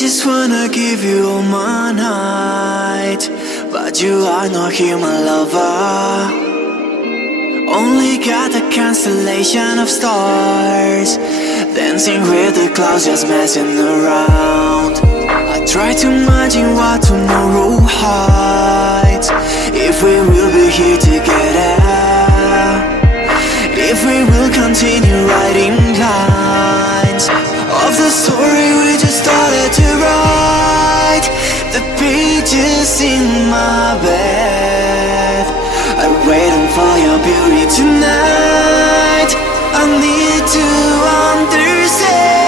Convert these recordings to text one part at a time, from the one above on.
just wanna give you all my night, but you are not here, my lover. Only got a constellation of stars, dancing with the clouds, just messing around. I try to imagine what tomorrow hides, if we will be here together, if we will continue writing lines of the story we just started to write. The pages in my bed are waiting for your beauty tonight. I need to understand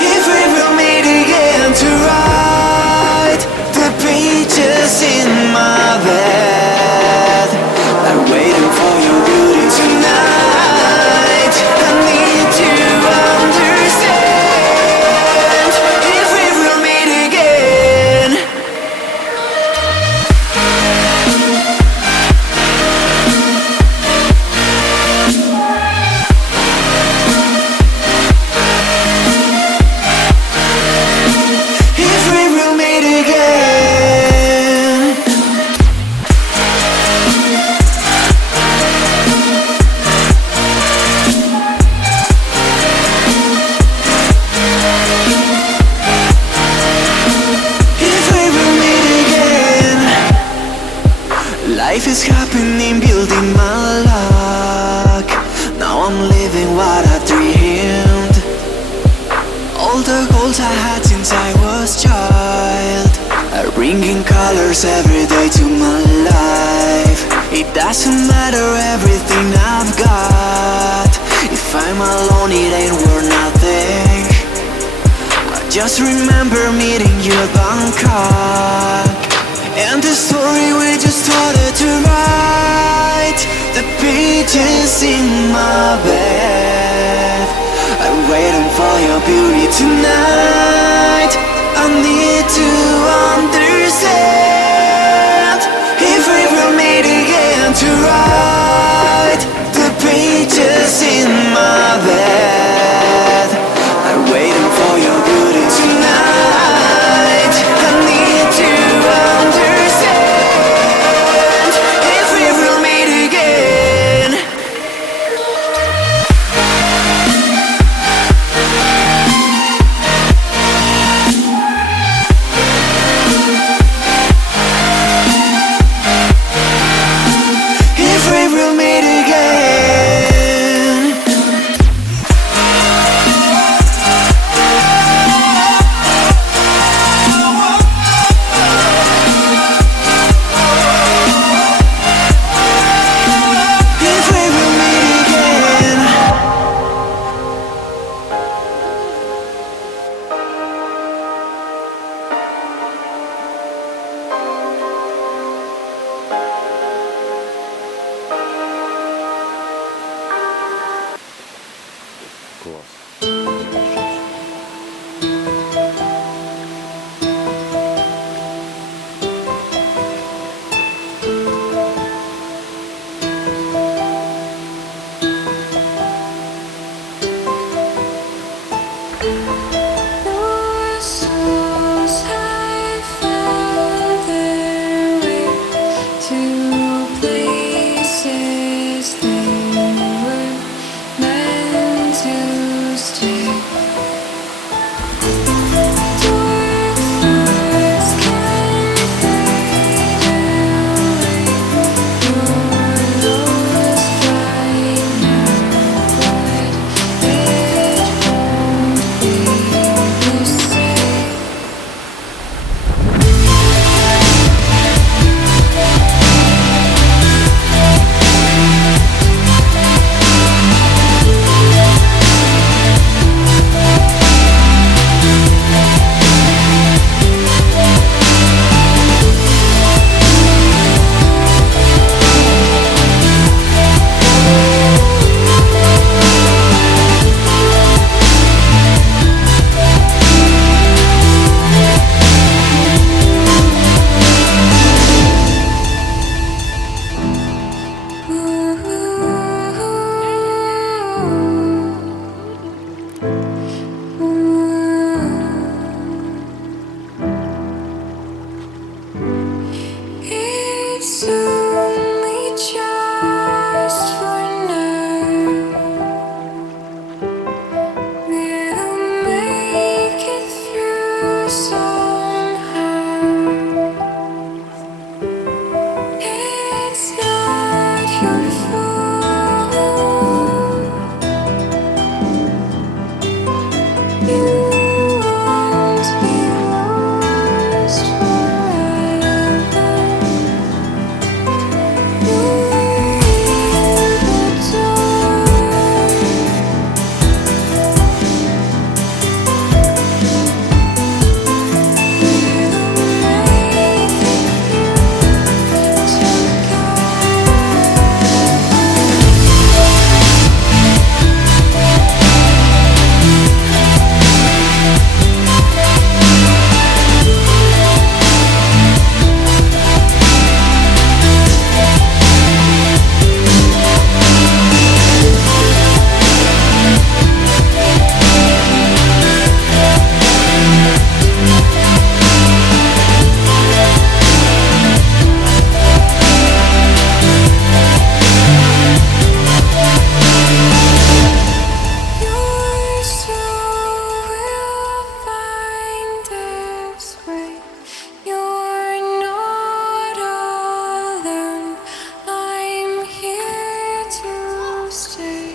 if we will meet again to write. The pages in my bed are waiting for your beauty tonight. I need to understand if we will meet again. If we will meet again. If we will meet again. Life is happening, building my luck. Now I'm living what I dreamed. All the goals I had since I was child are bringing colors every day to my life. It doesn't matter everything I've got, if I'm alone it ain't worth nothing. I just remember meeting you at Bangkok, and the story we just started to write. The pages in my bed are waiting for your beauty tonight. I need to understand if we will meet again to write. The pages in my bed are waiting for your beauty tonight. I need to understand if we will meet again. only just for now. We'll make it through somehow. It's not your fault. You won't be lost forever. Your soul will find its way. You're not alone. I'm here to stay.